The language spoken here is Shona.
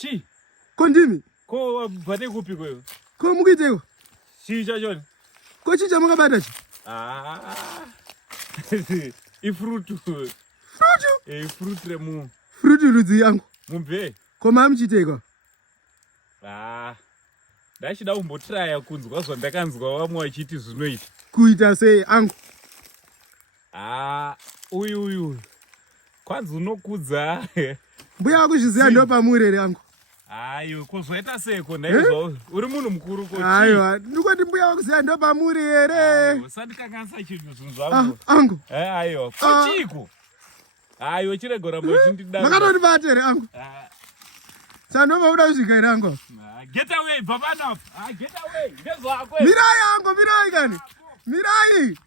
Chi? Kondimi. Ko bade kupi kweyo? Ko mukiteko. Chi chachoni? Ko chicha makabata chi? Ifruit. Fruit? Fruit remu. Fruit rudzi yangu. Mumbe? Ko mamuchiteko. Ndachida kumbotraya kunzwa zvandakanzwa vamwe vachiti zvinoita. Kuita sei angu? Uyu. Kwanzi unokudza. Mbuya wako zviziya ndo pamurere yangu. Ayo, kozvaita seko naizvo uri munhu mukuru ko. Aiwa, ndikoti mbuya wako ziya ndo pamuri here. Usandikanganisa chinhu zvinhu zvangu. Angu. Aiwa, kochiko. Aiwa, chiregora mbochindida. Makatondibata here angu. Sandova uda kusvika here angu. Get away, baba now. Get away. Mirai angu, mirai kani. Mirai.